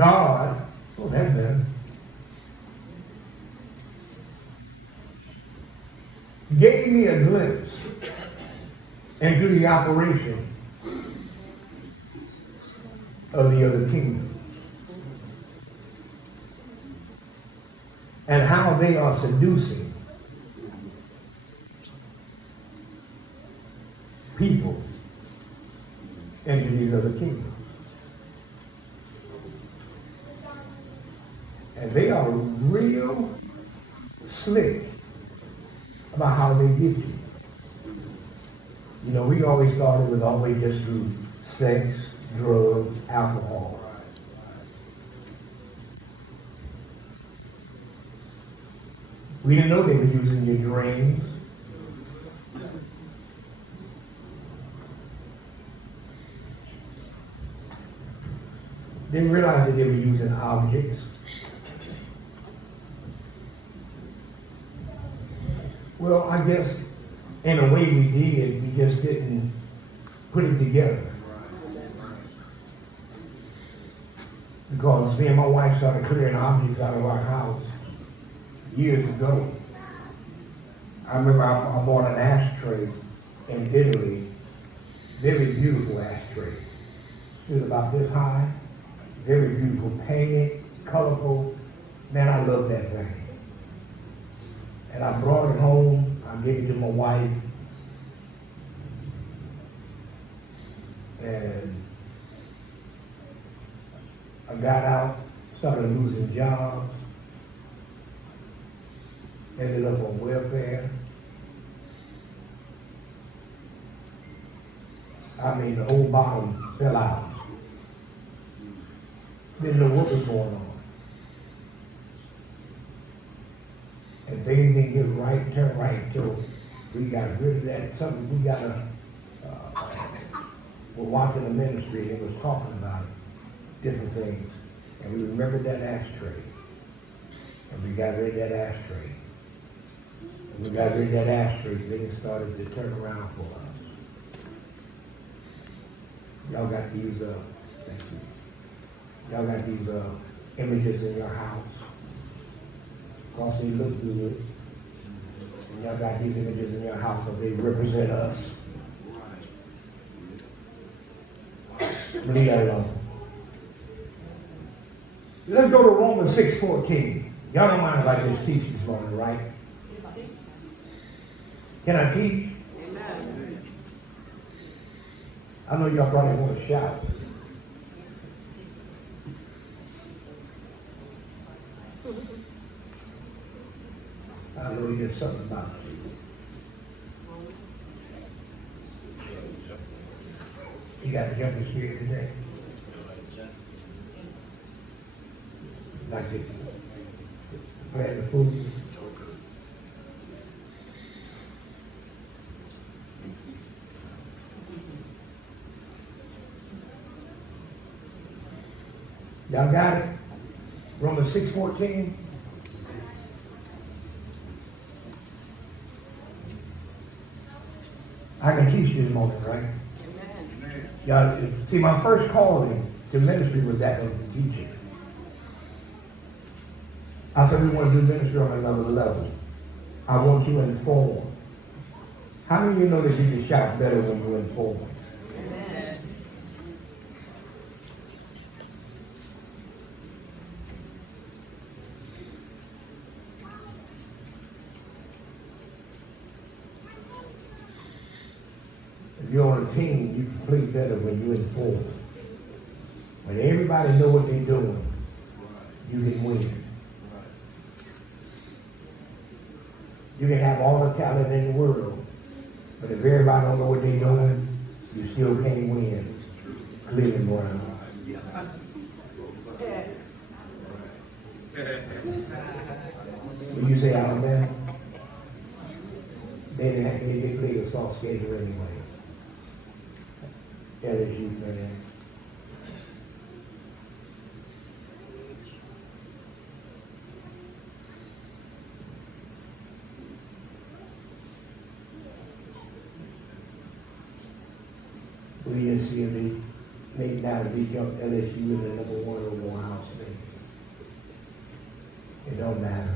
God, oh, that's better, gave me a glimpse into the operation of the other kingdom and how they are seducing people into these other kingdoms. And they are real slick about how they get you. You know, we always thought it was always just through sex, drugs, alcohol. We didn't know they were using your dreams. Didn't realize that they were using objects. Well, I guess in a way we did, we just didn't put it together. Because me and my wife started clearing objects out of our house years ago. I remember I bought an ashtray in Italy, very beautiful ashtray. Stood about this high, very beautiful, painted, colorful. Man, I love that thing. And I brought it home, I gave it to my wife, and I got out, started losing jobs, ended up on welfare. I mean, the whole bottom fell out. Didn't know what was going on. And things didn't get right, turn right until we got rid of that. Something we got we're watching the ministry and it was talking about different things. And we remembered that ashtray. And we got rid of that ashtray. And we got rid of that ashtray, things started to turn around for us. Y'all got these, thank you. Y'all got these images in your house. Because they look good. And y'all got these images in your house because they represent us. Leave that alone. Let's go to Romans 6:14. Y'all don't mind if I just teach this morning, right? Can I teach? Amen. I know y'all probably want to shout. I know you get something about it. You got the jumping spirit today? Like it. Playing the food. Y'all got it? Romans 6:14. I can teach you this morning, right? Amen. Y'all, see, my first calling to ministry was that of teaching. I said we want to do ministry on another level. I want you informed. How many of you know that you can shout better when you're informed? Amen. If you're on a team, you can play better when you're informed. When everybody knows what they're doing, you can win. You can have all the talent in the world, but if everybody don't know what they're doing, you still can't win. Cleveland Brown. When you say Alabama, they play a soft schedule anyway. LSU, man. We didn't see Maybe now to beat up LSU in the number one over Ohio State. It don't matter.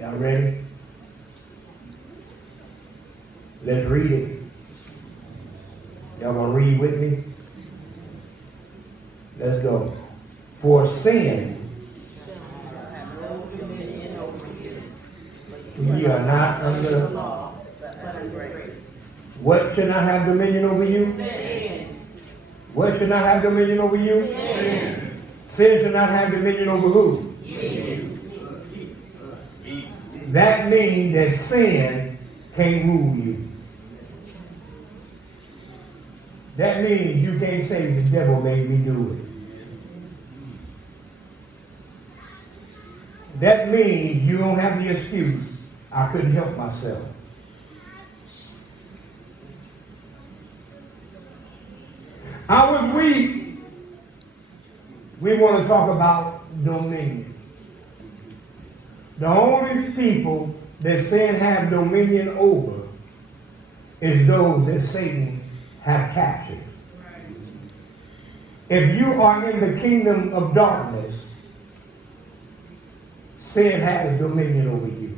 Y'all ready? Let's read it. Y'all gonna read with me? Let's go. For sin, we are not under the law, but under grace. What should not have dominion over you? Sin. What should not have dominion over you? Sin. Sin should not have dominion over who? You. That means that sin can't rule you. That means you can't say the devil made me do it. That means you don't have the excuse, I couldn't help myself. Our week, we want to talk about dominion. The only people that sin have dominion over is those that Satan have captured. If you are in the kingdom of darkness, sin has dominion over you.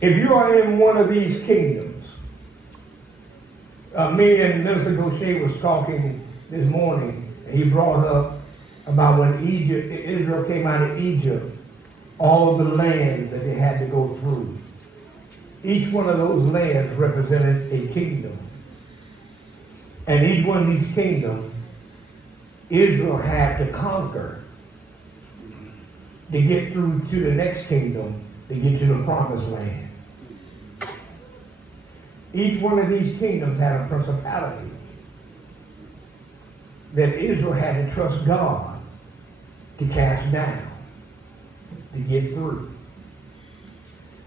If you are in one of these kingdoms, me and Minister Gaucher was talking this morning, and he brought up about when Israel came out of Egypt, all the lands that they had to go through. Each one of those lands represented a kingdom. And each one of these kingdoms, Israel had to conquer to get through to the next kingdom, to get to the promised land. Each one of these kingdoms had a principality that Israel had to trust God to cast down, to get through.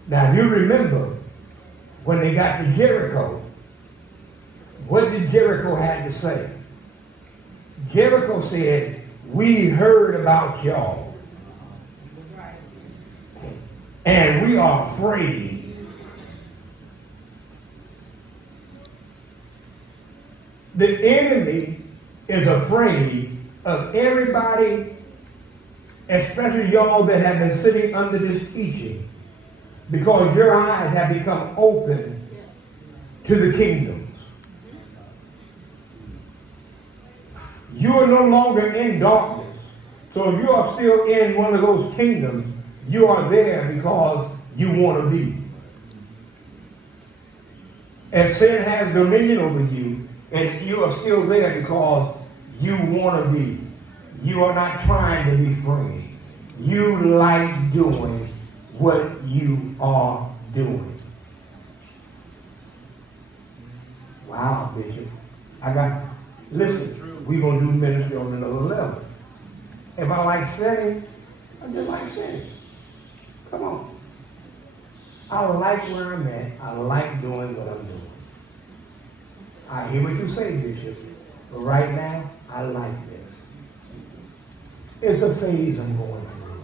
Now you remember when they got to Jericho, what did Jericho have to say? Jericho said, we heard about y'all. And we are afraid. The enemy is afraid of everybody, especially y'all that have been sitting under this teaching, because your eyes have become open to the kingdoms. You are no longer in darkness. So if you are still in one of those kingdoms, you are there because you want to be. And sin has dominion over you, and you are still there because you want to be. You are not trying to be free. You like doing what you are doing. Wow, Bishop. Listen, we're going to do ministry on another level. If I like sinning, I just like sinning. Come on. I like where I'm at. I like doing what I'm doing. I hear what you say, Bishop. But right now, I like this. It's a phase I'm going through.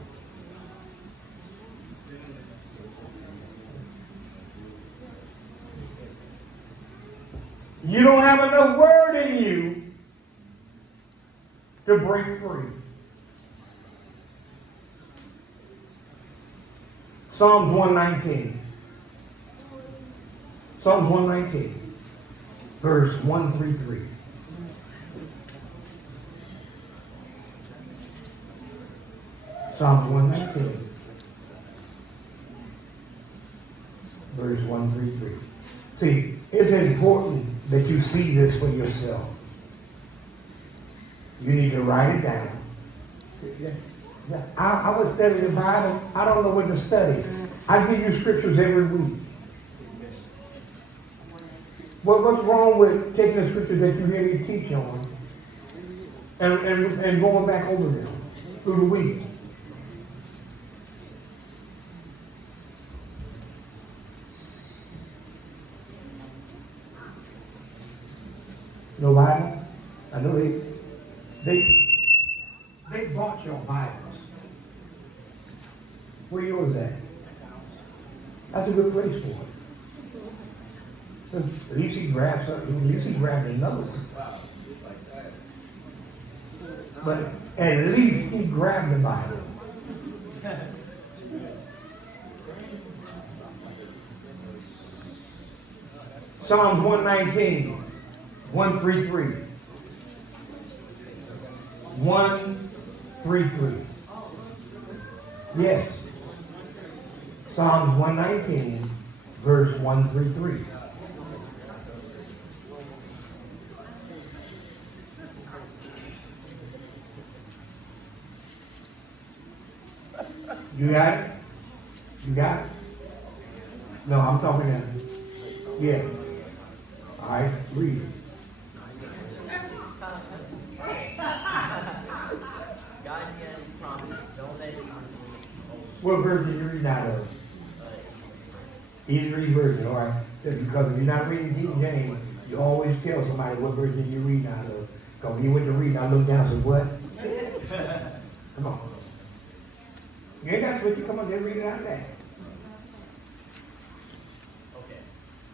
You don't have enough word in you to break free. Psalms 119. Psalms 119, verse 1 through 3. Psalms 119, verse 1 through 3. See, it's important that you see this for yourself. You need to write it down. I was studying the Bible. I don't know what to study. I give you scriptures every week. What's wrong with taking a scripture that you hear me teach on and going back over them through the week? No Bible? I know they bought your Bibles. Where yours at? That's a good place for it. So at least he grabbed something. At least he grabbed another one. But at least he grabbed the Bible. Psalms 119, 133. 133. Yes. Psalms 119, verse 133. You got it? You got it? No, I'm talking to yeah. All right, read it. What version are you reading out of? Easy read version, all right. Because if you're not reading King James, you always tell somebody what version you're reading out of. Because when you went to read, I looked down and said, what? Come on. You ain't got to switch. You come on, just read it out of that. Okay.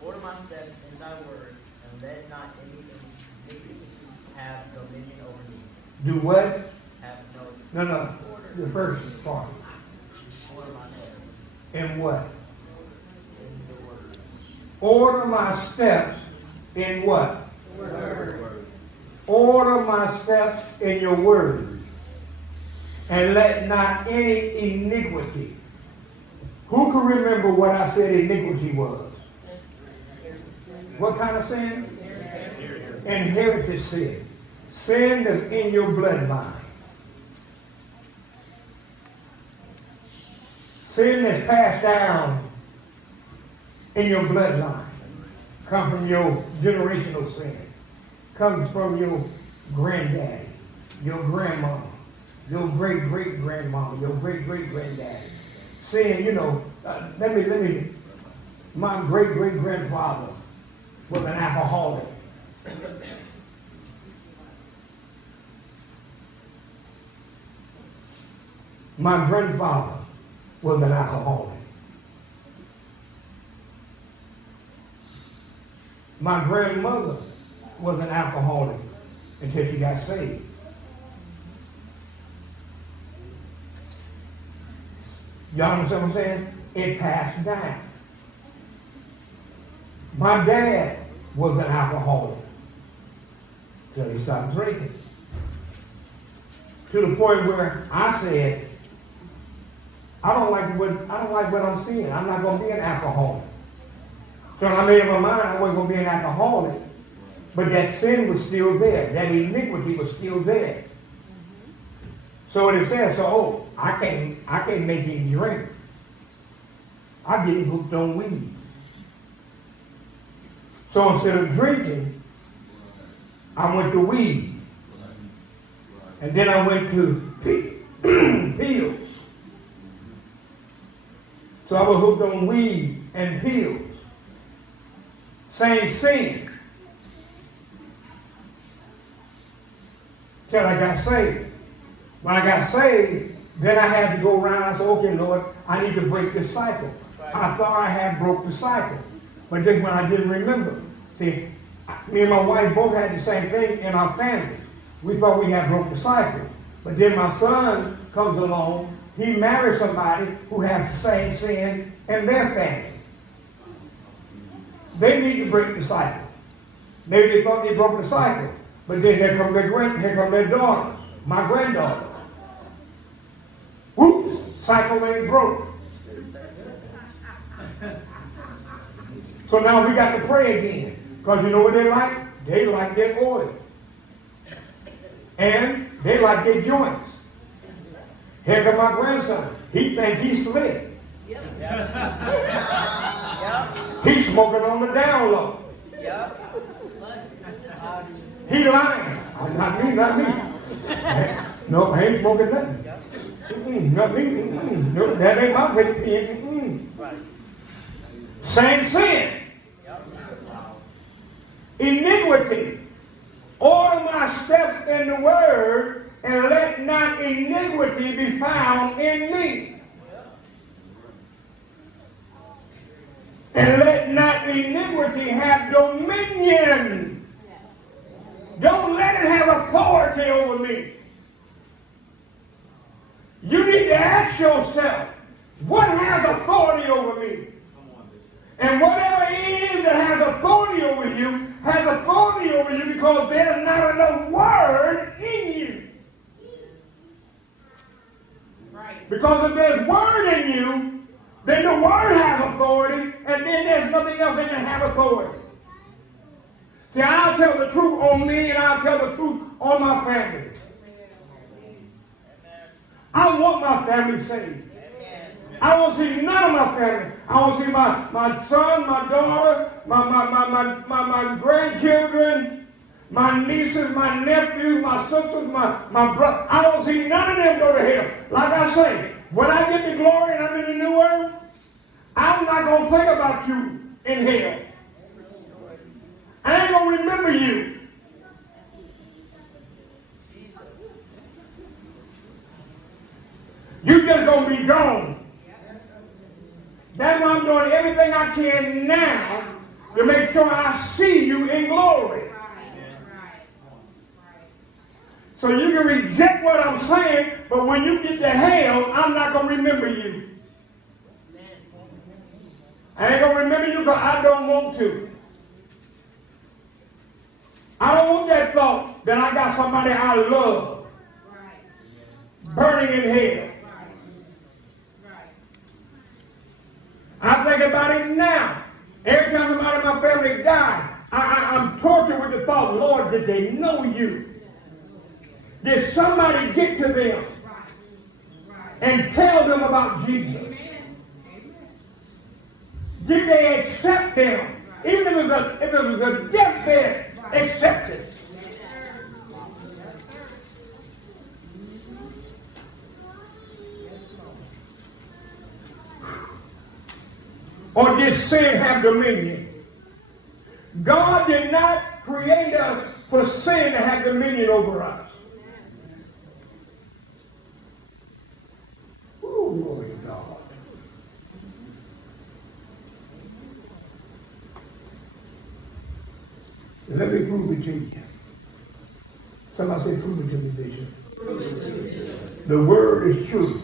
Order my steps in thy word, and let not any iniquity have dominion over me. Do what? Have No. The first part. order my steps In what? in the word. Order my steps in what? Word. Order my steps in your word. And let not any iniquity. Who can remember what I said iniquity was? What kind of sin? Inherited sin. Sin that's in your bloodline. Sin that's passed down in your bloodline. Comes from your generational sin. Comes from your granddaddy, your grandmama, your great-great-grandmama, your great-great-granddaddy. Sin, let me, my great-great-grandfather was an alcoholic. My grandfather was an alcoholic. My grandmother was an alcoholic until she got saved. Y'all understand what I'm saying? It passed down. My dad was an alcoholic until he stopped drinking. To the point where I said, I don't like what I'm seeing. I'm not going to be an alcoholic. So I made up my mind I wasn't going to be an alcoholic. But that sin was still there. That iniquity was still there. So it says, I can't make him drink. I get him hooked on weed. So instead of drinking, I went to weed. And then I went to pills. So I was hooked on weed and pills. Same sin. Till I got saved. When I got saved, then I had to go around and say, okay, Lord, I need to break this cycle. I thought I had broke the cycle. But then when I didn't remember. See, me and my wife both had the same thing in our family. We thought we had broke the cycle. But then my son comes along. He marries somebody who has the same sin in their family. They need to break the cycle. Maybe they thought they broke the cycle. But then here come their daughters, my granddaughter. Whoop, cycle ain't broke. So now we got to pray again. Because you know what they like? They like their oil. And they like their joints. Here come my grandson. He think he's slick. Yep. He's smoking on the down low. Yep. He lying. Not me. No, I ain't smoking nothing. Not me. No, that ain't my vape. Same sin. Iniquity. Order my steps in the word, and let not iniquity be found in me. And let not iniquity have dominion. Don't let it have authority over me. You need to ask yourself, what has authority over me? And whatever it is that has authority over you, has authority over you because there's not enough word in you. Right. Because if there's word in you, then the word has authority, and then there's nothing else that can have authority. See, I'll tell the truth on me, and I'll tell the truth on my family. I want my family saved. I want to see none of my family. I want to see my son, my daughter, my grandchildren, my nieces, my nephews, my sisters, my brother. I don't see none of them go to hell. Like I say, when I get to glory and I'm in the new earth, I'm not going to think about you in hell. I ain't going to remember you. You just going to be gone. That's why I'm doing everything I can now to make sure I see you in glory. So you can reject what I'm saying, but when you get to hell, I'm not going to remember you. I ain't going to remember you because I don't want to. I don't want that thought that I got somebody I love burning in hell. I think about it now. Every time somebody in my family died, I'm tortured with the thought, Lord, did they know you? Did somebody get to them and tell them about Jesus? Did they accept him? Even if it was a deathbed, accept it. Or did sin have dominion? God did not create us for sin to have dominion over us. Oh, glory to God. Let me prove it to you. Somebody say, prove it to me, Bishop. The word is true.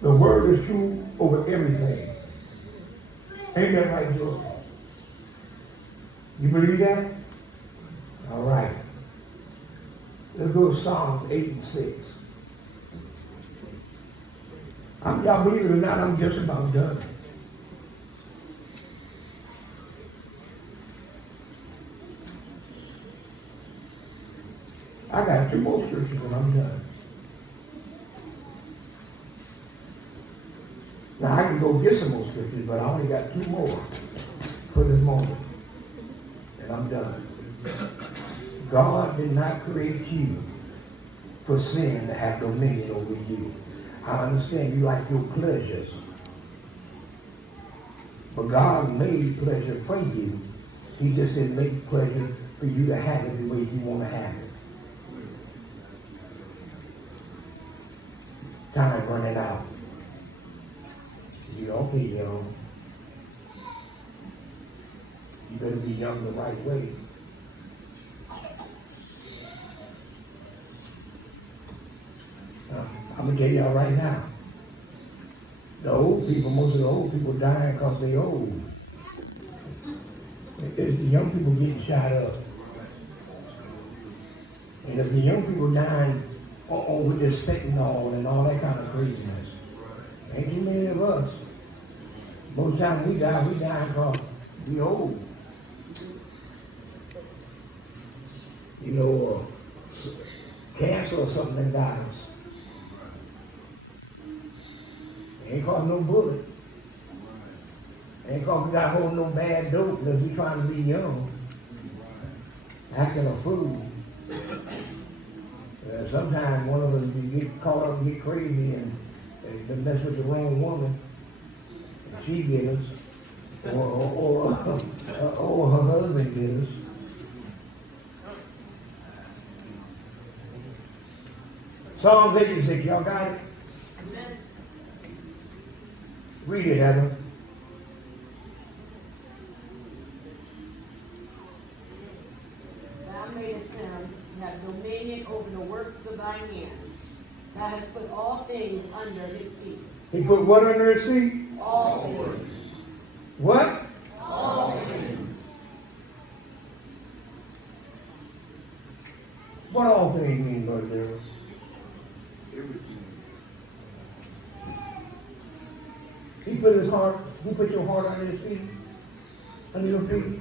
The word is true over everything. Ain't that right, Joe? You believe that? All right. Let's go to Psalms 8 and 6. Y'all believe it or not, I'm just about done. I got 2 more scriptures and I'm done. Now I can go get some more scriptures, but I only got 2 more for this moment. And I'm done. God did not create you for sin to have dominion over you. I understand you like your pleasures. But God made pleasure for you. He just didn't make pleasure for you to have it the way you want to have it. Time running out. You okay, young. You better be young the right way. I'm going to tell y'all right now. The old people, most of the old people dying because they're old. It's the young people getting shot up. And if the young people dying with their fentanyl and all that kind of craziness, ain't too many of us. Most times we die because we old. You know, cancer or something that dies. Ain't cause no bullet. Ain't cause we got hold no bad dope because we trying to be young. Acting a fool. Sometimes one of us get caught up and get crazy and they mess with the wrong woman. And she get us. Or her husband get us. Psalms 86, y'all got it? Read it, Heather. of thy hands. Thou hast put all things under his feet. He put what under his feet? All things. What? All things. What all things mean, Brother Darrell? He put his heart, he put your heart under his feet? Under your feet?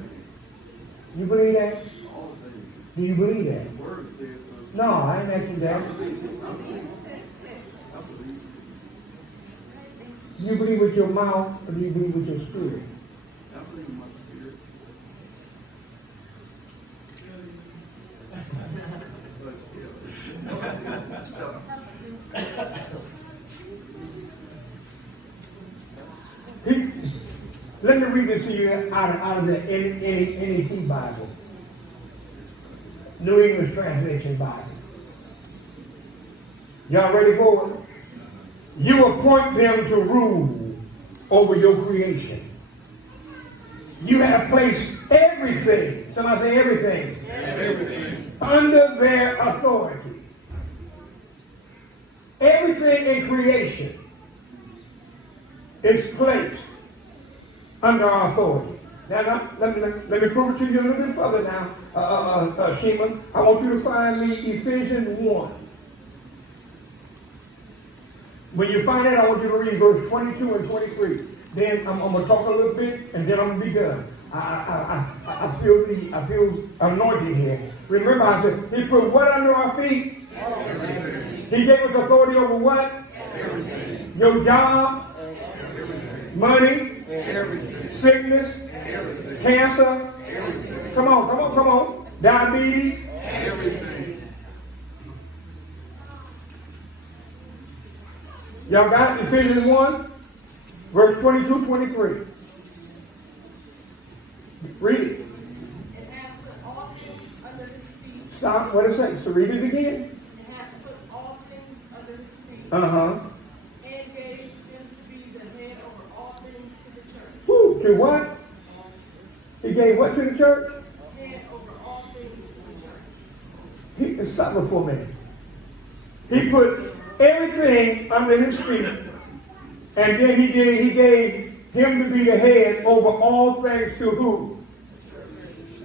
You believe that? Do you believe that? No, I ain't asking that. Do you believe with your mouth or do you believe with your spirit? I believe in my spirit. Let me read this to you out of the NET Bible. New English Translation Bible. Y'all ready for it? You appoint them to rule over your creation. You have placed everything, somebody say everything, Everything. under their authority. Everything in creation is placed under our authority. Now, let me prove it to you a little bit further now, Shema. I want you to find me Ephesians 1. When you find that, I want you to read verse 22 and 23. Then I'm going to talk a little bit, and then I'm going to be done. I feel anointed here. Remember, I said, he put what under our feet? Everything. He gave us authority over what? Everything. Your job, Everything. money, Everything. sickness, Everything. cancer. Everything. Come on. Diabetes. Everything. Y'all got it? Ephesians 1, verse 22, 23. Read it. And hath put all things under his feet. Stop. What it says? So read it again. And hath put all things under his feet. Uh-huh. And gave him to be the head over all things to the church. Who? To what? He gave what to the church? Head over all things to the church. Stop it for a minute. He put everything under his feet, and then he gave him to be the head over all things to who?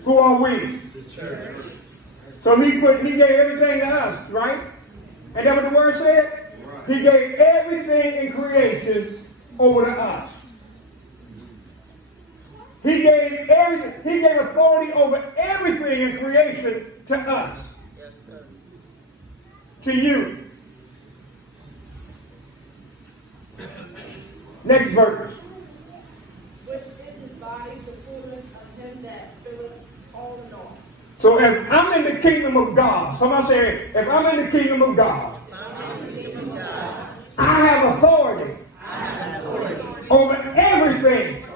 Who are we? The church. So he gave everything to us, right? And that what the word said? Right. He gave everything in creation over to us. He gave authority over everything in creation to us. Yes, sir. To you. Next verse. Which is his body, the fullness of him that filleth all in all. So if I'm in the kingdom of God, somebody say, if I'm in the kingdom of God, I have authority over everything.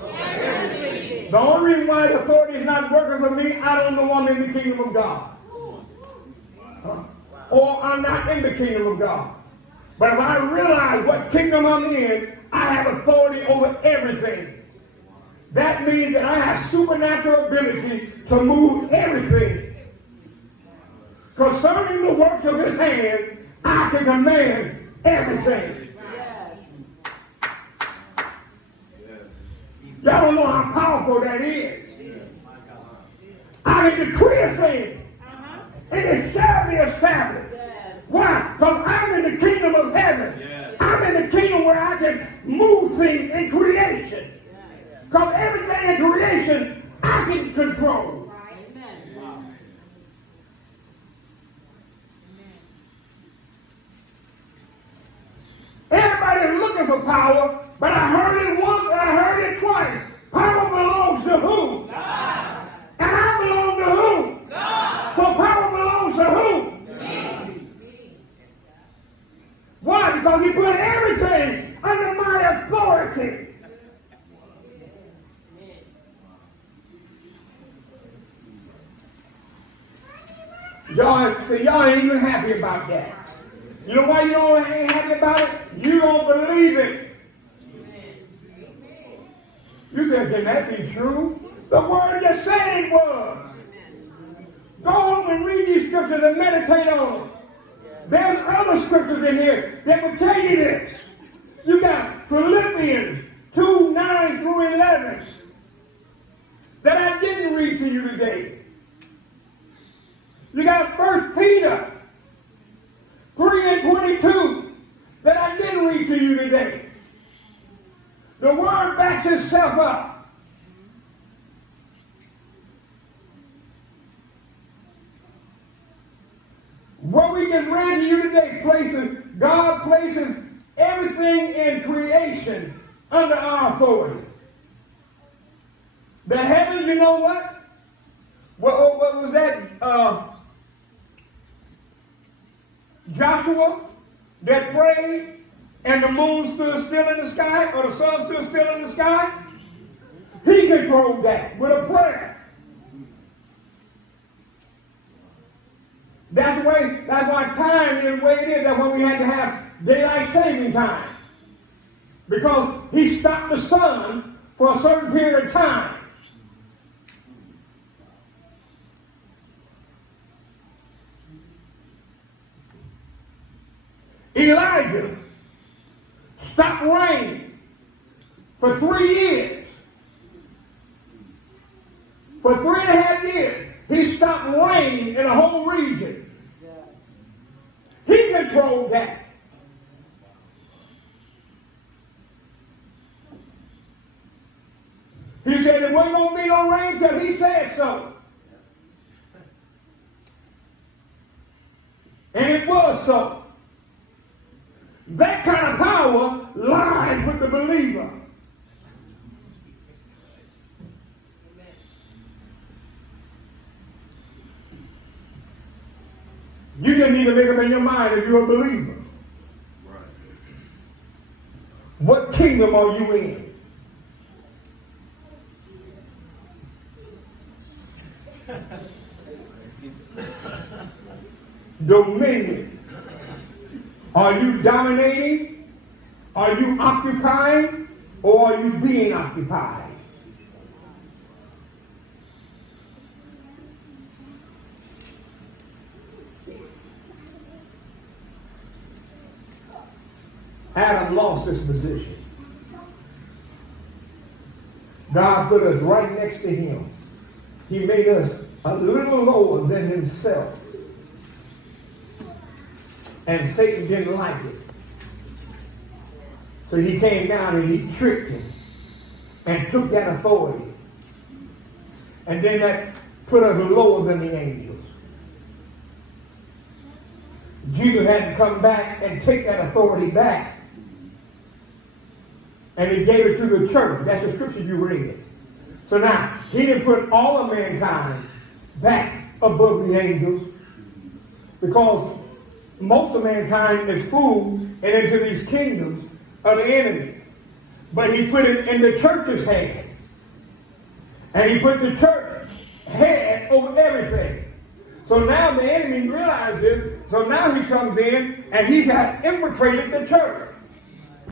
The only reason why the authority is not working for me, I don't know I'm in the kingdom of God. Or I'm not in the kingdom of God. But if I realize what kingdom I'm in, I have authority over everything. That means that I have supernatural ability to move everything. Concerning the works of his hand, I can command everything. Y'all don't know how powerful that is. I can decree a thing, and it shall be established. Why? Because I'm in the kingdom of heaven. I'm in the kingdom where I can move things in creation. Because everything in creation, I can control. Everybody's looking for power, but I heard it once and I heard it twice. Power belongs to who? God. And I belong to who? God. So power belongs to who? Me. Why? Because he put everything under my authority. Y'all ain't even happy about that. You know why you ain't happy about it? You don't believe it. You said, can that be true? The word just said it was. Go home and read these scriptures and meditate on them. There's other scriptures in here that will tell you this. You got Philippians 2:9 through 11 that I didn't read to you today. You got 1 Peter 3:22 that I didn't read to you today. The word backs itself up. What we just read to you today God places everything in creation under our authority. The heavens, you know what? What was that? Joshua that prayed and the moon stood still in the sky or the sun stood still in the sky? He controlled that with a prayer. That's why time is the way it is. That's why we had to have daylight saving time. Because he stopped the sun for a certain period of time. Elijah stopped rain for 3 years. For 3.5 years, he stopped rain in the whole region. He controlled that. He said there wasn't going to be no rain till he said so. And it was so. That kind of power lies with the believer. You just need to make up in your mind if you're a believer. Right. What kingdom are you in? Dominion. Are you dominating? Are you occupying? Or are you being occupied? Adam lost his position. God put us right next to him. He made us a little lower than himself. And Satan didn't like it. So he came down and he tricked him and took that authority. And then that put us lower than the angels. Jesus had to come back and take that authority back. And he gave it to the church. That's the scripture you read. So now, he didn't put all of mankind back above the angels, because most of mankind is fooled and into these kingdoms of the enemy. But he put it in the church's hand. And he put the church head over everything. So now the enemy realized this. So now he comes in and he has infiltrated the church.